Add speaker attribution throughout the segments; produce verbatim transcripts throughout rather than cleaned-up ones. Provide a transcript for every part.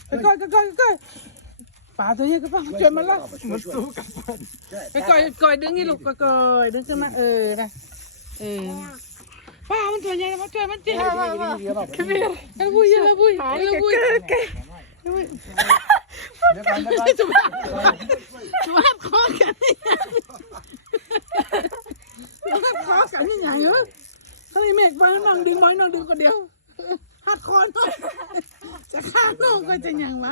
Speaker 1: ก้อยก้อยก้อยป่าตัวนี้ก็ป่ะช่วยมันละ
Speaker 2: มันสู้กับมัน
Speaker 1: ก้อยก้อยดึงนี่ลูกก้อยดึงขึ้นมาเออนะเออป้ามันตัวใหญ่มาช่วยมันจีขึ้นไปแล้วบุยแล้วบุยแล้วบุยจุ๊บจุ๊บคอกันนี่จุ๊บคอกันนี่ใหญ่เหรอเขาให้เมฆบ้านน้องดึงบ้านน้องดึงคนเดียวหัดคอน้องจะฆ่าน้องก็จะยังวะ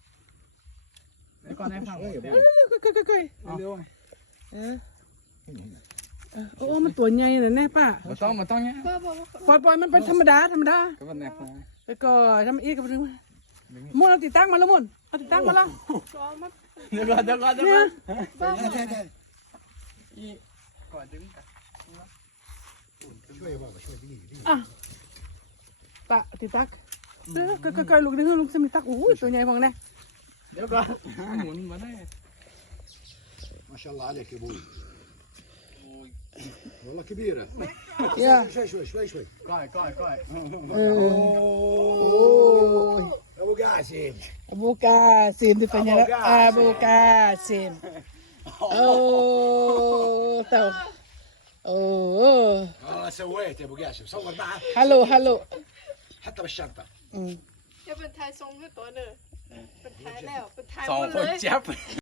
Speaker 1: ก่อนให้ฟังก้อยก้อยก้อยเร็วเออโอ้มันตัวใหญ่เลยแน่ป้า
Speaker 2: มันต้องมันต้องเนี้ย
Speaker 1: ปล่อยปล่อยมันเป็นธรรมดาธรรมดา
Speaker 2: ก็มันแนบ
Speaker 1: ไปก่อนทำอีกกับดึงมามุนเอาติดตั้งมาแล้วมุนเอาติดตั้งมาแล้ว
Speaker 2: เดี๋ยวก่อนเดี๋ยวก่อนเดี๋ยวก่อนอีก่อนดึงกันช่วยบอกช่วยพี่
Speaker 1: อ่ะปะติดตั้งเด้อก็ก็ลูกดึงลูกสมิตักโอ้ยตัวใหญ่พองแน่
Speaker 2: เดี๋ยวก่อนหมุนมาได้
Speaker 3: ما شاء الله عليك يا ابوي والله كبيرة
Speaker 1: เยอะ
Speaker 3: شوي شوي شوي شوي
Speaker 2: ก้อยก้อยก้อย
Speaker 1: เออโอ้ย
Speaker 3: ابو قاسم
Speaker 1: อโบกาซิมที่เป็นยังไงอาโบกาซิมโอ้เต่าโอ้
Speaker 3: والله سويت يا ابو قاسم صور معه
Speaker 1: ฮัลโหลฮัลโหล
Speaker 3: حتى بالشنطة
Speaker 1: อืม
Speaker 4: จะเป็นไทยทรงให้ตัวเนอะเป็นไทยแล้วเป็นไทย
Speaker 2: สอง
Speaker 4: หมด
Speaker 2: คน
Speaker 4: เลย
Speaker 2: เจ็บ